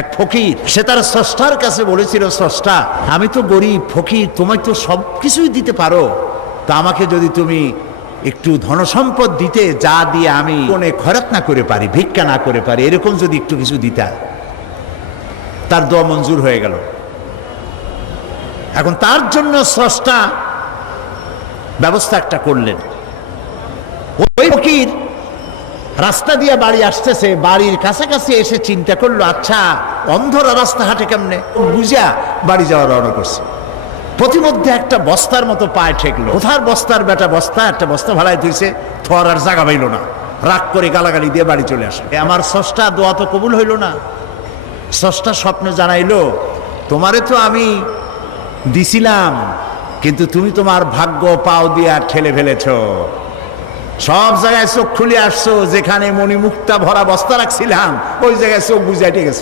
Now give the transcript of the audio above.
এক ফকির, সে তার স্রষ্টার কাছে বলেছিল, স্রষ্টা আমি তো গরিব ফকির, তোমায় তো সব কিছুই দিতে পারো, তা আমাকে যদি তুমি একটু ধনসম্পদ দিতে, যা দিয়ে আমি কোনে খরচ না করে পারি, ভিক্ষা না করে পারি, এরকম যদি একটু কিছু দিতা। তার দোয়া মঞ্জুর হয়ে গেল। এখন তার জন্য স্রষ্টা ব্যবস্থা একটা করলেন। ওই ফকির রাস্তা দিয়ে বাড়ি আসতেছে, বাড়ির কাছাকাছি এসে চিন্তা করলো, আচ্ছা অন্ধরা রাস্তা হাঁটে কেমনে, বুঝা বাড়ি যাওয়ার রওনা করছে। প্রতিমধ্যে একটা বস্তার মতো পায়ে ঠেকলো। কোথার বস্তার বেটা, বস্তা একটা বস্তা ভাড়ায় ধুইছে, থর আর জায়গা পাইল না, রাগ করে গালাগালি দিয়ে বাড়ি চলে আসে। আমার স্রষ্টা দোয়া তো কবুল হইল না। স্রষ্টা স্বপ্নে জানাইলো, তোমারে তো আমি দিছিলাম, কিন্তু তুমি তোমার ভাগ্য পাও দিয়া ঠেলে ফেলেছ। সব জায়গায় চোখ খুলে আসছো, যেখানে মণিমুক্তা ভরা বস্তা রাখছিলাম ওই জায়গায় চোখ বুঝাইতে গেছো।